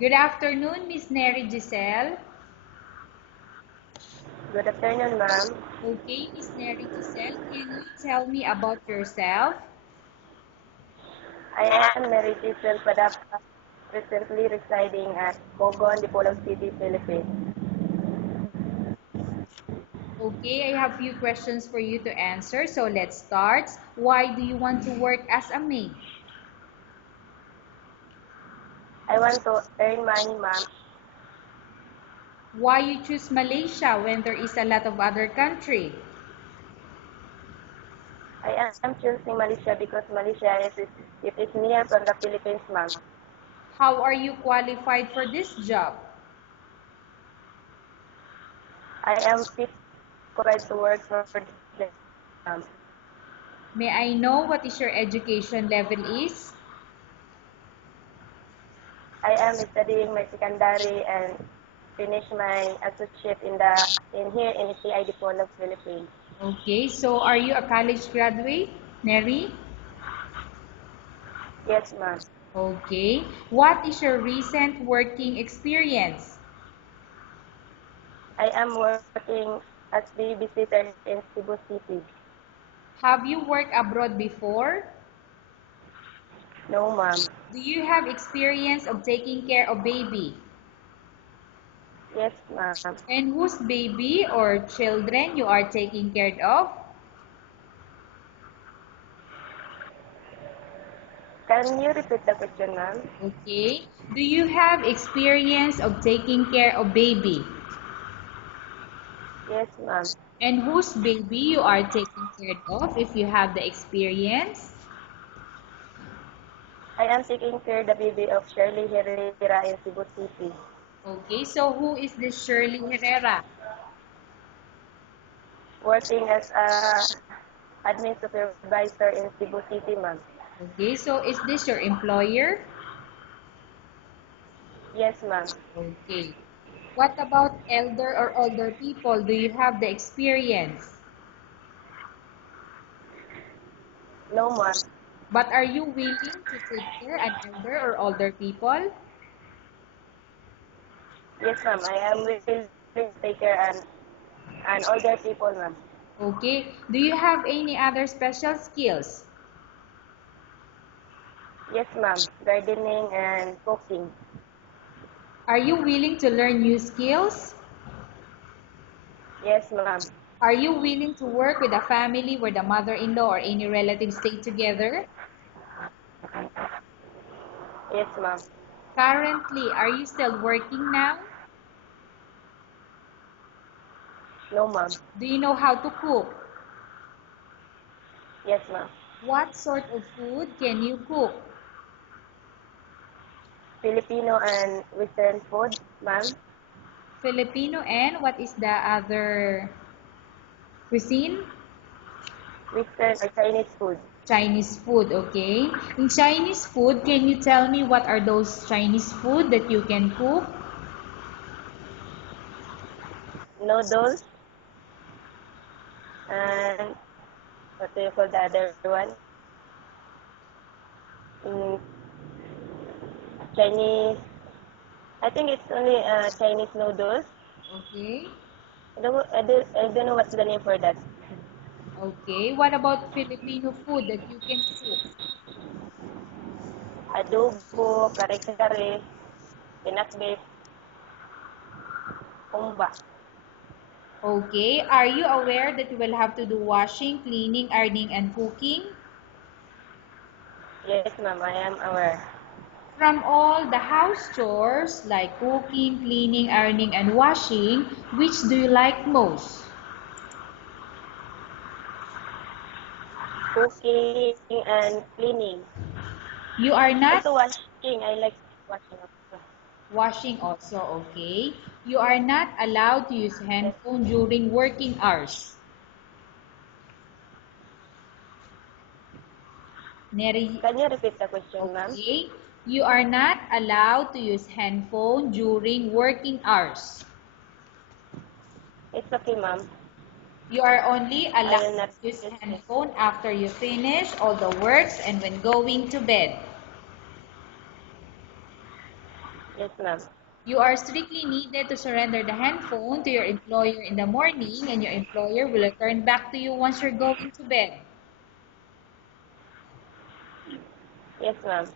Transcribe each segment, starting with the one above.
Good afternoon, Miss Neri Giselle. Good afternoon, ma'am. Okay, Miss Neri Giselle, can you tell me about yourself? I am Mary Giselle Padapa, presently residing at Bogon, Dipolog City, Philippines. Okay, I have few questions for you to answer. So let's start. Why do you want to work as a maid? I want to earn money, ma'am. Why you choose Malaysia when there is a lot of other country? I am choosing Malaysia because Malaysia it is near from the Philippines, ma'am. How are you qualified for this job? I am fit qualified to work for this, ma'am. May I know what is your education level is? I am studying my secondary and finish my associate in here in CI Dipolog, Philippines. Okay, so are you a college graduate, Neri? Yes, ma'am. Okay. What is your recent working experience? I am working as babysitter in Cebu City. Have you worked abroad before? No, ma'am. Do you have experience of taking care of baby? Yes, ma'am. And whose baby or children you are taking care of? Can you repeat the question, ma'am? Okay. Do you have experience of taking care of baby? Yes, ma'am. And whose baby you are taking care of if you have the experience? I am taking care the baby of Shirley Herrera in Cebu City. Okay, so who is this Shirley Herrera? Working as a admin supervisor in Cebu City, ma'am. Okay, so is this your employer? Yes, ma'am. Okay. What about elder or older people? Do you have the experience? No, ma'am. But are you willing to take care an elder or older people? Yes, ma'am. I am willing to take care and older people, ma'am. Okay. Do you have any other special skills? Yes, ma'am. Gardening and cooking. Are you willing to learn new skills? Yes, ma'am. Are you willing to work with a family where the mother-in-law or any relatives stay together? Yes, ma'am. Currently, are you still working now? No, ma'am. Do you know how to cook? Yes, ma'am. What sort of food can you cook? Filipino and Western food, ma'am. Filipino and what is the other cuisine? Western or Chinese food. Chinese food, okay. In Chinese food, can you tell me what are those Chinese food that you can cook? Noodles and what do you call the other one? Mm, Chinese. I think it's only Chinese noodles. Okay. I don't know what's the name for that. Okay. What about Filipino food that you can cook? Adobo, kare-kare, pinakbet, humba. Okay. Are you aware that you will have to do washing, cleaning, ironing, and cooking? Yes, ma'am, I am aware. From all the house chores like cooking, cleaning, ironing, and washing, which do you like most? Cooking and cleaning. You are not Also washing. I like washing also. washing also, okay? You are not allowed to use Yes. handphone during working hours. Neri, Can you repeat the question, ma'am? okay? You are not allowed to use handphone during working hours. It's okay, ma'am. You are only I allowed will not to use use it. handphone after you finish all the works and when going to bed. Yes, ma'am. You are strictly needed to surrender the handphone to your employer in the morning, and your employer will return back to you once you're going to bed. Yes, ma'am.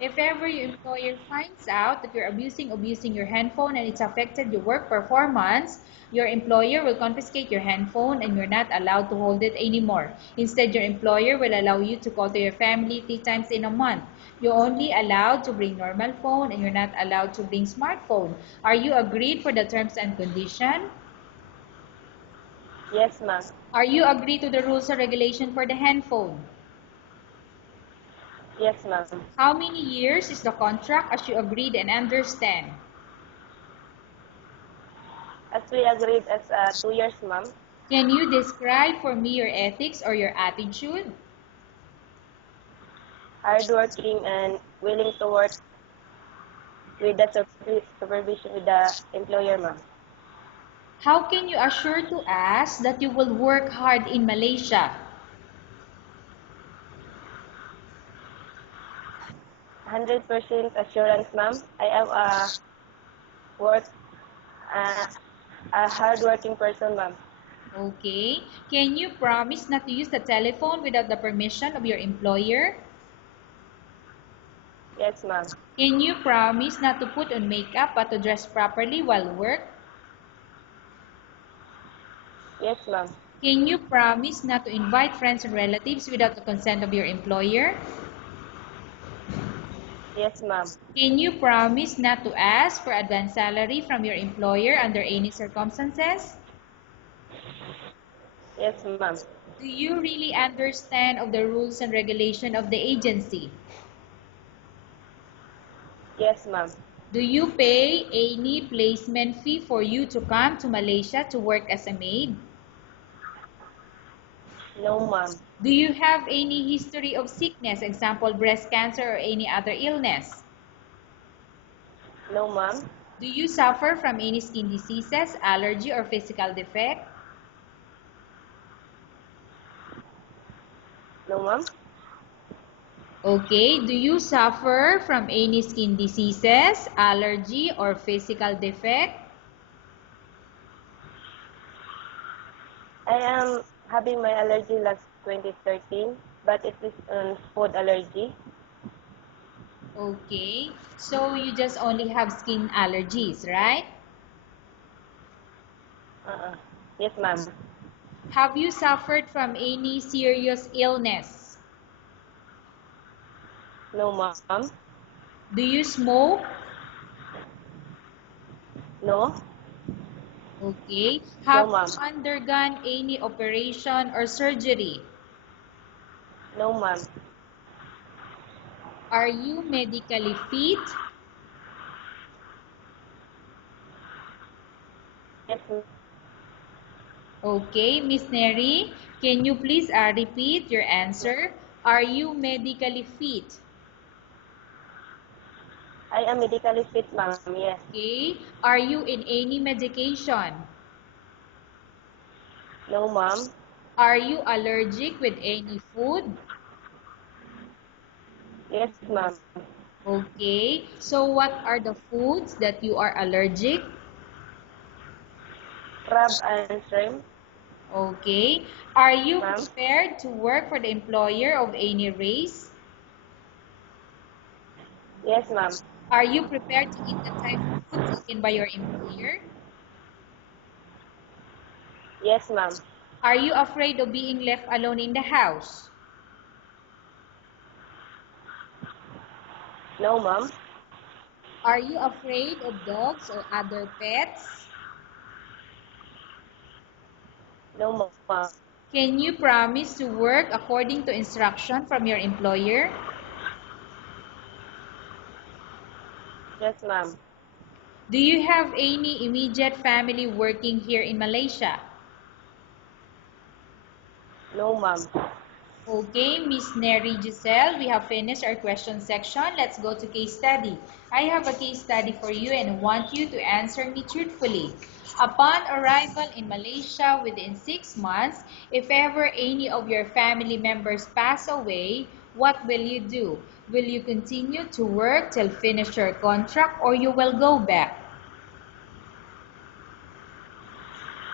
If ever your employer finds out that you're abusing your handphone and it's affected your work performance, your employer will confiscate your handphone and you're not allowed to hold it anymore. Instead, your employer will allow you to call to your family 3 times in a month. You're only allowed to bring normal phone and you're not allowed to bring smartphone. Are you agreed for the terms and condition? Yes, ma'am. Are you agreed to the rules and regulation for the handphone? Yes, ma'am. How many years is the contract as you agreed and understand? As we agreed as 2 years, ma'am. Can you describe for me your ethics or your attitude? Hardworking and willing to work with the supervision with the employer, ma'am. How can you assure to us that you will work hard in Malaysia? 100% assurance, ma'am. I am work uh, a hardworking person, ma'am. Okay. Can you promise not to use the telephone without the permission of your employer? Yes, ma'am. Can you promise not to put on makeup but to dress properly while work? Yes, ma'am. Can you promise not to invite friends and relatives without the consent of your employer? Yes, ma'am. Can you promise not to ask for advance salary from your employer under any circumstances? Yes, ma'am. Do you really understand of the rules and regulation of the agency? Yes, ma'am. Do you pay any placement fee for you to come to Malaysia to work as a maid? No, ma'am. Do you have any history of sickness, example breast cancer or any other illness? No, ma'am. Do you suffer from any skin diseases, allergy or physical defect? No, ma'am. Okay, do you suffer from any skin diseases, allergy or physical defect? I am having my allergy last 2013, but it is food allergy. Okay, so you just only have skin allergies, right? Uh-uh. Yes, ma'am. Have you suffered from any serious illness? No, ma'am. Do you smoke? No. Okay. No, Have ma'am. you undergone any operation or surgery? No, ma'am. Are you medically fit? Yes, Okay, Miss Neri, can you please repeat your answer? Are you medically fit? I am medically fit, ma'am. Yes. Okay. Are you in any medication? No, ma'am. Are you allergic with any food? Yes, ma'am. Okay. So what are the foods that you are allergic? Crab and shrimp, Okay. Are you ma'am. prepared to work for the employer of any race? Yes, ma'am. Are you prepared to eat the type of food taken by your employer? Yes, ma'am. Are you afraid of being left alone in the house? No, ma'am. Are you afraid of dogs or other pets? No, ma'am. Can you promise to work according to instruction from your employer? Yes, ma'am. Do you have any immediate family working here in Malaysia? No, ma'am. Okay, Miss Neri Giselle, we have finished our question section. Let's go to case study. I have a case study for you and want you to answer me truthfully. Upon arrival in Malaysia within 6 months, if ever any of your family members pass away, what will you do? Will you continue to work till finish your contract or you will go back?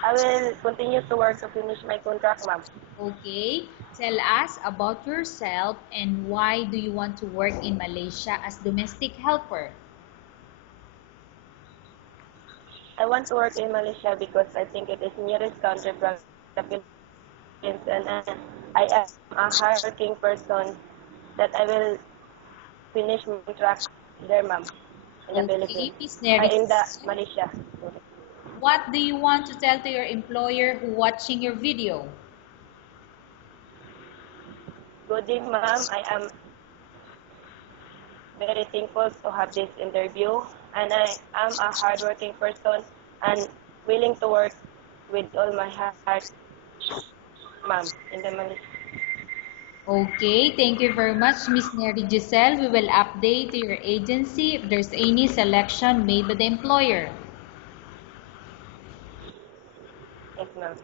I will continue to work to finish my contract, ma'am. Okay, tell us about yourself and why do you want to work in Malaysia as domestic helper? I want to work in Malaysia because I think it is nearest country from the Philippines, and I am a hardworking person that I will finish my contract there, ma'am, in the Okay, Philippines. Miss Neri, In the Malaysia. what do you want to tell to your employer who watching your video? Good day, ma'am. I am very thankful to have this interview, and I am a hardworking person and willing to work with all my heart, ma'am, in the Malaysia. Okay, thank you very much, Miss Neri Giselle. We will update your agency if there's any selection made by the employer. Yes, ma'am.